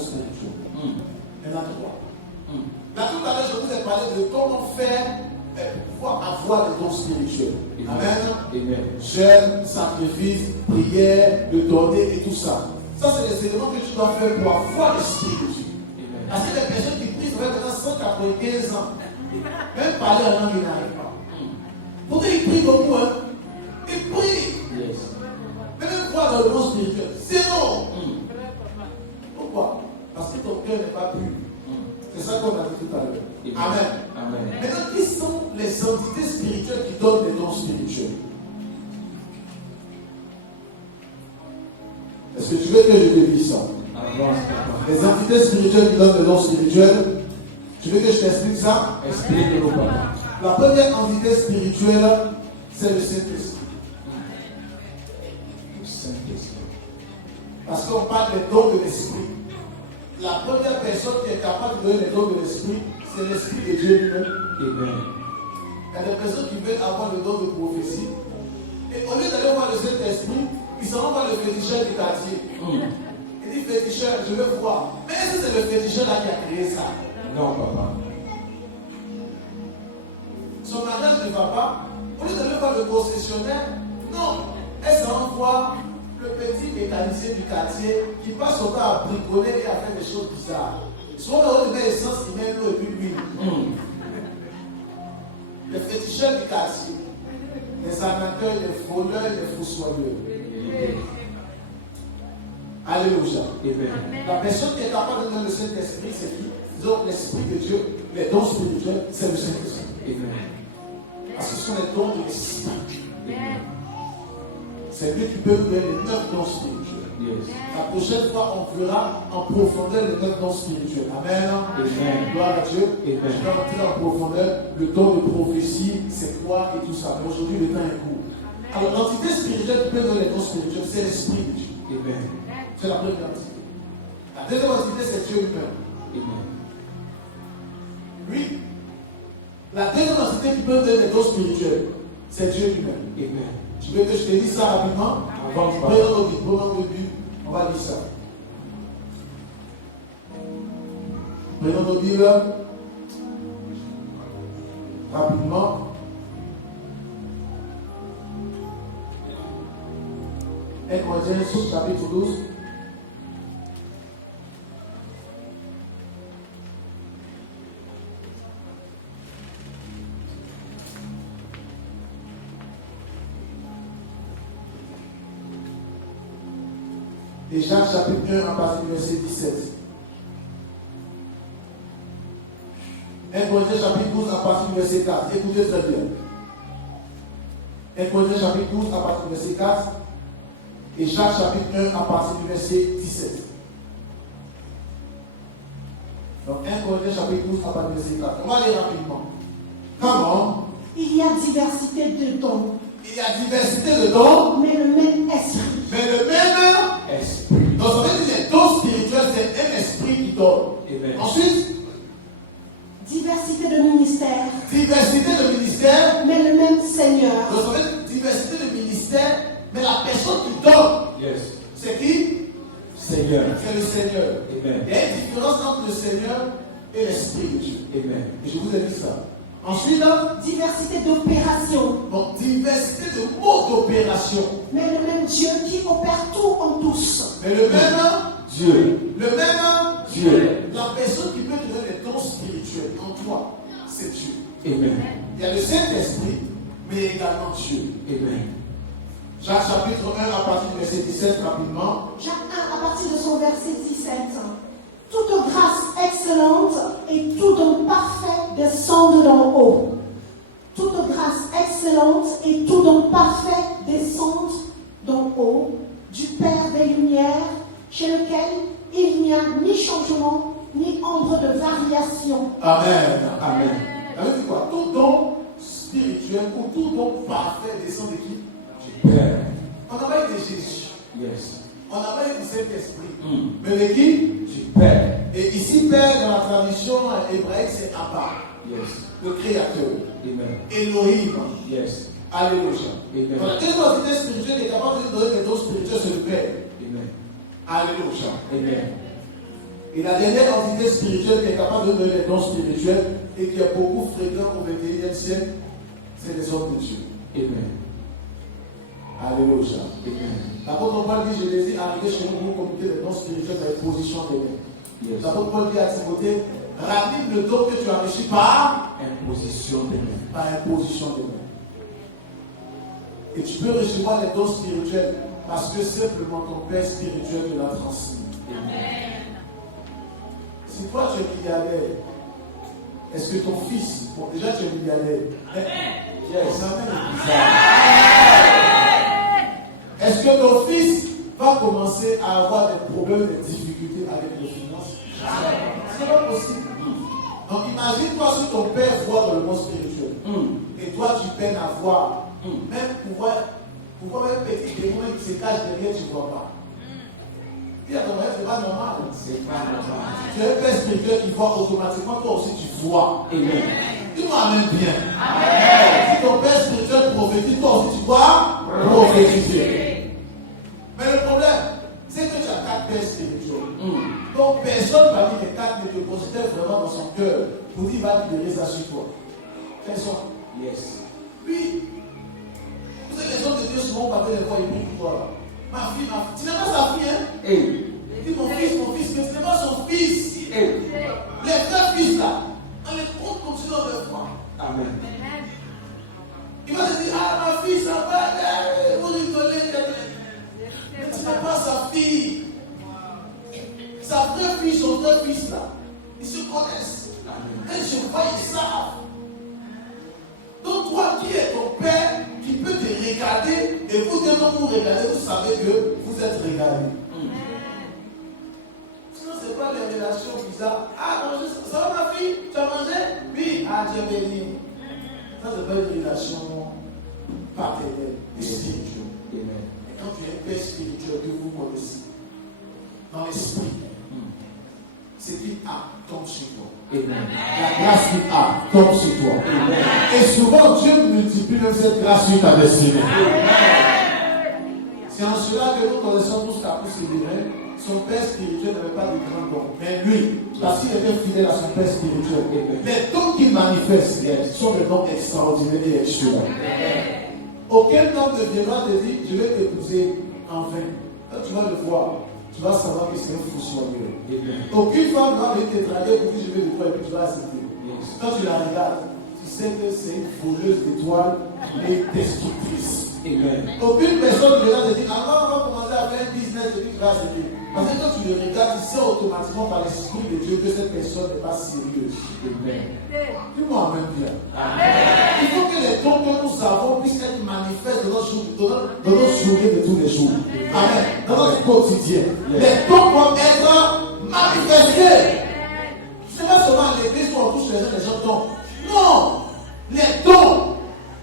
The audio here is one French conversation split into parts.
spirituels. Il y en a trois. Là, tout à l'heure, je vous ai parlé de comment faire pour pouvoir avoir des dons spirituels. Amen. Jeûne, sacrifice, prière, le donner et tout ça. Ça, c'est les éléments que tu dois faire pour avoir l'esprit de Dieu. Parce que les personnes qui prient, ça fait maintenant 195 ans. Même parler en langue, ils n'arrivent pas. Pourquoi ils prient beaucoup, hein? Ils prient. Mais même voir dans le monde spirituel, c'est non. Pourquoi? Parce que ton cœur n'est pas pur. C'est ça qu'on a dit tout à l'heure. Amen. Maintenant, qui sont les entités spirituelles qui donnent les dons spirituels? Est-ce que tu veux que je te dise ça? Les entités spirituelles qui donnent les dons spirituels, tu veux que je t'explique ça? Explique-le. La première entité spirituelle, c'est le Saint-Esprit. Parce qu'on parle des dons de l'Esprit. La première personne qui est capable de donner les dons de l'Esprit, c'est l'Esprit de Dieu lui-même. Il y a des personnes qui veulent avoir le don de prophétie. Et au lieu d'aller voir le Saint-Esprit, ils s'en vont voir le féticheur du quartier. Il dit, féticheur, je veux voir. Mais est-ce que c'est le féticheur là qui a créé ça? Non, papa. Son mariage ne va pas. Au lieu d'aller voir le concessionnaire, non. Elle s'en va voir le petit mécanicien du quartier qui passe son temps à bricoler et à faire des choses bizarres. Souvent, on met l'essence, il met l'eau et puis l'huile. Les féticheurs du quartier, les arnaqueurs, les voleurs, les fossoyeurs. Alléluia. La personne qui est capable de donner le Saint-Esprit, c'est qui? Donc, l'Esprit de Dieu, les dons spirituels, c'est le Saint-Esprit. Parce que ce sont les dons de l'Esprit. C'est lui qui peut nous donner les 9 dons spirituels. La prochaine fois, on verra en profondeur les 9 dons spirituels. Amen. Gloire à Dieu. Je vais rentrer en profondeur. Le don de prophétie, c'est quoi et tout ça. Mais aujourd'hui, le temps est court. Alors, l'entité spirituelle qui peut donner les dons spirituels, c'est l'Esprit de Dieu. C'est la première entité. La deuxième entité, c'est Dieu lui-même. Oui. La deuxième entité qui peut donner les dons spirituels, c'est Dieu lui-même. Tu veux que je te dise ça rapidement? Prenons nos Bibles, on va lire ça. Prenons nos Bibles rapidement. Corinthiens chapitre 12. Et Jacques chapitre 1 à partir du verset 17. 1 Corinthiens chapitre 12 à partir du verset 4. Écoutez très bien. 1 Corinthiens chapitre 12 à partir du verset 4. Et Jacques chapitre 1 à partir du verset 17. Donc 1 Corinthiens chapitre 12 à partir du verset 4. On va aller rapidement. Comment? Il y a diversité de dons. Il y a diversité de dons. Mais le même esprit. Mais le même esprit. Donc ça veut dire que les dons spirituels, c'est un esprit qui donne. Ensuite, diversité de ministères. Diversité de ministères. Mais le même Seigneur. Donc ça veut dire diversité de ministères, mais la personne qui donne, c'est qui? Seigneur. C'est le Seigneur. Amen. Il y a une différence entre le Seigneur et l'Esprit de Dieu. Amen. Et je vous ai dit ça. Ensuite, diversité d'opérations. Donc, diversité de modes d'opération. Mais le même Dieu qui opère tout en tous. Mais le même Dieu. Le même Dieu. La personne qui peut te donner les dons spirituels en toi, c'est Dieu. Amen. Il y a le Saint-Esprit, mais également Dieu. Amen. Jacques chapitre 1 à partir du verset 17 rapidement. Jacques 1 à partir de son verset 17. Toute grâce excellente et tout don parfait descendent d'en haut. Toute grâce excellente et tout don parfait descendent d'en haut, du Père des Lumières, chez lequel il n'y a ni changement, ni ombre de variation. Amen. Amen. Ça veut dire quoi? Tout don spirituel ou tout don parfait descend de qui? Du Père. On n'a pas eu de Jésus. Yes. On n'a pas eu du Saint-Esprit. Mais de qui? Du Père. Et ici, Père, dans la tradition hébraïque, c'est Abba. Yes. Le Créateur. Amen. Elohim. Yes. Alléluia. Amen. Donc la deuxième entité spirituelle qui est capable de donner des dons spirituels, c'est le Père. Amen. Alléluia. Amen. Et la dernière entité spirituelle qui est capable de donner les dons spirituels et qui est beaucoup fréquent au XXIe siècle, c'est les hommes de Dieu. Amen. Alléluia. Amen. L'apôtre Paul dit, je désire arriver chez vous pour communiquer les dons spirituels dans les positions des mains. Yes. L'apôtre Paul dit à Timothée, ranime le don que tu as reçu par Imposition des mains. par imposition des mains. Et tu peux recevoir les dons spirituels parce que simplement ton Père spirituel te l'a transmis. Amen. Si toi tu es milliardaire, est-ce que ton fils, bon déjà tu es milliardaire, yes. Est-ce que ton fils va commencer à avoir des problèmes, des difficultés avec les finances? C'est pas possible. Donc imagine-toi si ton père voit dans le monde spirituel et toi tu peines à voir, même pouvoir même petit démon qui se cache derrière, tu ne vois pas. Puis à ton rêve, c'est pas normal. C'est pas normal. Tu es un père spirituel qui voit automatiquement, toi aussi tu vois. Amen. Dis-moi Amen bien. Amen. Si ton père spirituel prophétise, toi aussi tu vois prophétiser. Mais le problème, c'est que tu as 4 pères spirituels. Donc personne parmi les 4 ne te considère vraiment dans son cœur pour dire il va libérer ça sur toi. Personne. Yes. Puis, vous savez, les hommes de Dieu souvent parlent des fois, ils prient pour toi. Là. Ma fille, tu n'es pas sa fille, hein? Hey. Il dit mon fils, mais ce n'est pas son fils. Hey. Les deux fils là, on les compte comme si on avait foi. Amen. Il va te dire, ah ma fille, ça va, vous rigolez. Mais tu n'es pas sa fille. Sa vraie fille, son vrai fils là, ils se connaissent. Et je vois, ils savent. Donc toi qui es ton père, qui peut te regarder, et vous deux quand vous regardez, vous savez que vous êtes regardés. Sinon, c'est pas les relations bizarres. Ah, non, ça va ma fille? Tu as mangé? Oui. Ah, Dieu béni. Ça, c'est pas une relation paternelle et spirituelle. Et quand tu es un père spirituel que vous connaissez, dans l'esprit, ce qu'il a tombe sur toi. Amen. La grâce qu'il a tombe sur toi. Amen. Et souvent, Dieu multiplie même cette grâce sur ta destinée. C'est en cela que nous connaissons tous qu'Après Sévérin, son père spirituel n'avait pas de grands dons. Mais lui, parce qu'il était fidèle à son père spirituel, les dons qu'il manifeste sont des dons extraordinaires et excellents. Aucun homme ne viendra te dire, je vais t'épouser en vain. Quand tu vas le voir, tu vas savoir que c'est un fou soigneur. Aucune femme va venir te draguer pour dire je vais le voir et puis tu vas accepter. Quand tu la regardes, tu sais que c'est une voleuse d'étoiles et destructrice. Aucune personne ne viendra te dire avant on va commencer à faire un business et puis tu vas accepter. Parce que quand tu le regardes, tu sais automatiquement par l'esprit de Dieu que cette personne n'est pas sérieuse. Dis-moi même bien. Il faut que les dons que nous avons puissent être manifestes dans nos journées de tous les jours. Amen. Dans notre quotidien. Les dons doivent être manifestés. Ce n'est pas seulement à l'église où on touche les gens tombent. Non. Les dons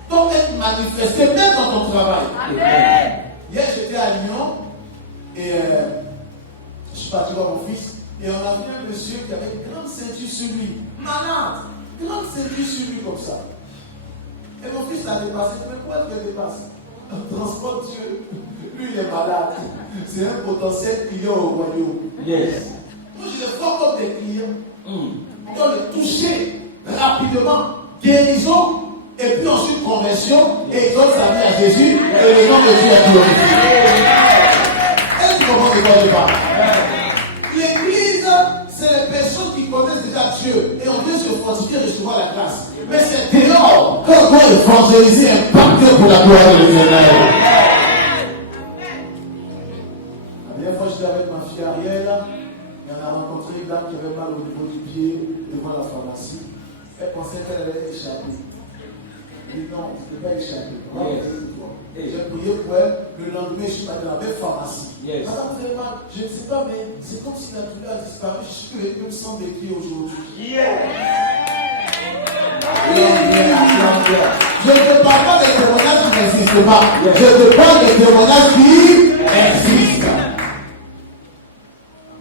doivent être manifestés même dans ton travail. Amen. Hier, j'étais à Lyon et je suis parti voir mon fils et on a vu un monsieur qui avait une grande ceinture sur lui. Malade. Grande ceinture sur lui comme ça. Et mon fils l'a dépassé. Mais pourquoi tu le dépasses? Transporte Dieu. Lui, il est malade. C'est un potentiel client au royaume. Yes. Moi, je le vois comme des clients. On doit le toucher rapidement. Guérison. Et puis ensuite conversion. Et il donne sa vie à Jésus. Et le nom de Dieu est glorifié. Est-ce que tu comprends de quoi je parle? L'église, c'est les personnes qui connaissent déjà Dieu. Et on veut se fortifier et recevoir la grâce. Mais c'est dehors qu'on doit évangéliser et impacter pour la gloire de l'Éternel. La dernière fois, j'étais avec ma fille Ariel. Et on a rencontré une dame qui avait mal au niveau du pied devant la pharmacie. Elle pensait qu'elle allait échapper. Elle dit non, je ne vais pas échapper. J'ai prié pour elle. Le lendemain, je suis allé dans la même pharmacie. Madame, vous avez mal? Je ne sais pas, mais c'est comme si la douleur a disparu. Je suis venu me sans déclic aujourd'hui. Je ne te parle pas des témoignages qui n'existent pas. Je te parle des témoignages qui existent.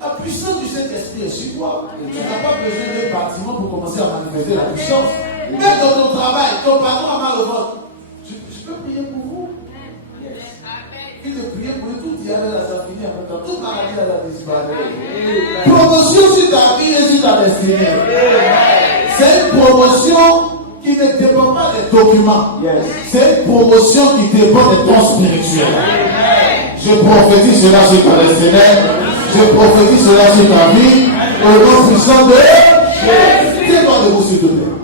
La puissance du Saint-Esprit est sur toi. Tu n'as pas besoin d'un bâtiment pour commencer à manifester la puissance. Même dans ton travail, ton patron a mal au ventre. Je peux prier pour vous? Il de prier pour tout diable à la fini en même temps. Toute maladie à la disparu. Promotion sur sur ta vie et sur ta destinée. C'est une promotion qui ne dépend pas des documents. C'est une promotion qui dépend de ton spirituel. Je prophétise cela sur ta destinée. Je prophétise cela sur ta vie. Au nom puissant de Jésus. Tiens-toi debout, s'il te plaît.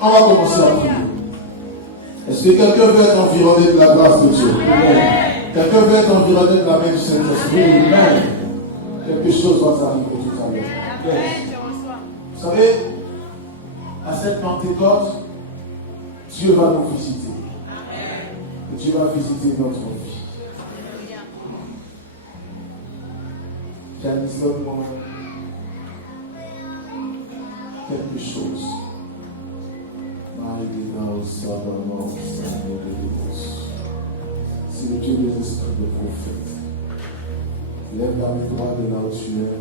On va commencer à prier. Est-ce que quelqu'un veut être environné de la grâce de Dieu? Quelqu'un veut être environné de la main du Saint-Esprit? Quelque chose va arriver tout à l'heure. Vous savez, à cette Pentecôte, Dieu va nous visiter. Et Dieu va visiter notre vie. Janice, donne-moi quelque chose. C'est le Dieu des esprits de prophètes. Lève la main droite de là où tu es.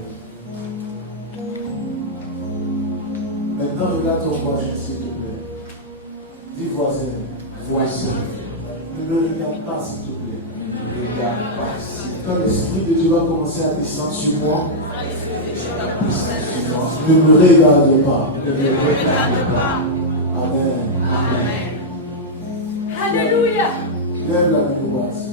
Maintenant, regarde ton voisin, s'il te plaît. Dis voisin. Voisin. Ne le regarde pas, s'il te plaît. Ne le regarde pas. Quand l'Esprit de Dieu va commencer à descendre sur moi, ne me regarde pas. Ne me regarde pas. Amen. Amen. Alléluia. Lève la main droite.